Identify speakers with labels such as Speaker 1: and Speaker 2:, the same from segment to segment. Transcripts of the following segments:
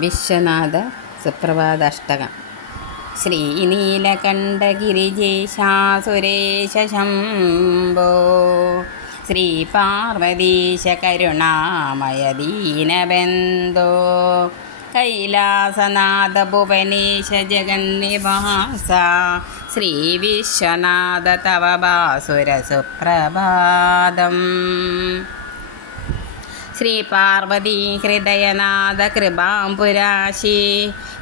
Speaker 1: വിശ്വനാഥ ശംഭോ ശ്രീപാർവതീശ കരുണാമയ ദീനബന്ധോ കൈലാസനാഥ ഭുവനേശ ജഗന്നിവാസ ശ്രീ വിശ്വനാഥ തവ ബാസുര സുപ്രഭാതം. ശ്രീപാർവതീ ഹൃദയനാഥ കൃപാംപുരാശി.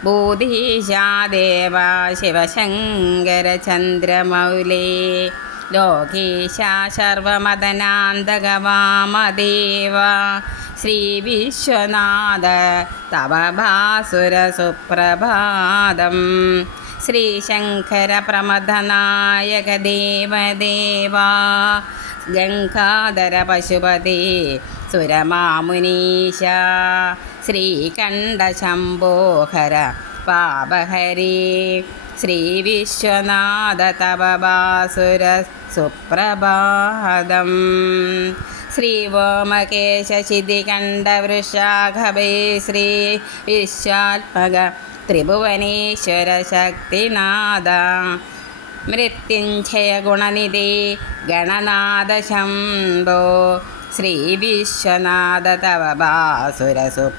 Speaker 1: ഭൂതീശാദേവ ശിവശങ്കര ചന്ദ്രമൗലേ. ലോകേശ സർവമദനാന്തക വാമദേവ ശ്രീ വിശ്വനാഥ തവ ഭാസുരസുപ്രഭാതം സുപ്രഭാതം. ശ്രീശങ്കര പ്രമഥനായക ദേവദേവാ. ഗംഗാധര പശുപതി സുരമാമുനീശ ശ്രീകണ്ഠശംഭോഹര പാപഹരി ശ്രീ വിശ്വനാഥ തവ ബാസുര സുപ്രഭാതം. ശ്രീ വിശ്വാത്മക ത്രിഭുവനേശ്വര ശക്തിനാഥ ഗണനാഥശംഭോ ഗുണനിധി ഗണനാഥ ശംഭോ. ശ്രീ വിശ്വനാഥ തവ ബാസുരസുപ്രഭാതം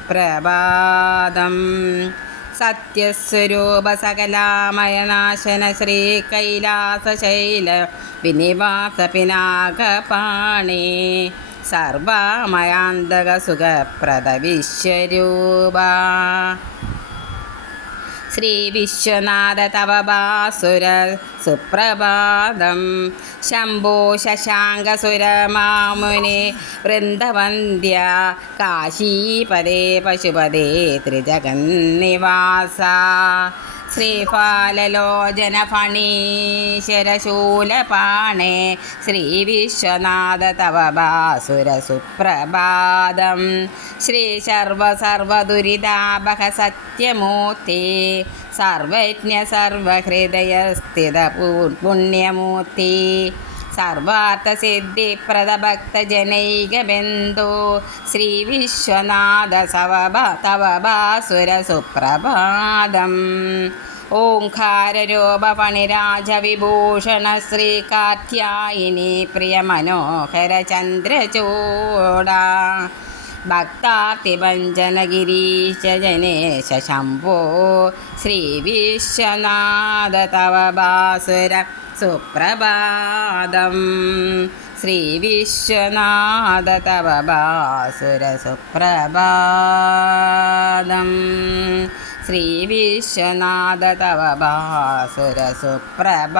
Speaker 1: സത്യസ്വരൂപ സകലാമയനാശന ശ്രീ കൈലാസശൈല വിനിവാസ പിനാകപാണി സർവമയാന്തക വിശ്വരൂപ. ശ്രീ വിശ്വനാഥ തവ ബാസുര സുപ്രഭാതം. ശംഭോ ശശാങ്കസുരമാമുനി വൃന്ദവന്ധ്യ കാശീപദേ പശുപദേ ത്രിജഗന്നിവാസ. ശ്രീഫാലലോചന ഫണീശ്വരശൂലപാണേ ശ്രീ വിശ്വനാഥ തവ ബാസുര സുപ്രഭാതം ശ്രീ സർവ സർവദുരിതാപക സത്യമൂർത്തി സർവജ്ഞ സർവഹൃദയസ്ഥിത പുണ്യമൂർത്തി. സർവാർത്ഥസിദ്ധിപ്രദ ഭക്തജനൈകബന്ധു ശ്രീ വിശ്വനാഥ സവ തവ ബാസുര സുപ്രഭാതം. ശ്രീകാർത്യായിനി ഫണിരാജവിഭൂഷണ ശ്രീ കാത്യായിനി പ്രിയ മനോഹര ചന്ദ്രചൂട ഭക്താർത്തിഭഞ്ജനഗിരീശ ജനേശ ശംഭോ. ശ്രീ വിശ്വനാഥ തവ ബാസുര സുപ്രഭാതം. ശ്രീ വിശ്വനാഥ തവ ബാസുര സുപ്രഭാതം. ശ്രീ വിശ്വനാഥ തവ ബാസുര സുപ്രഭാതം.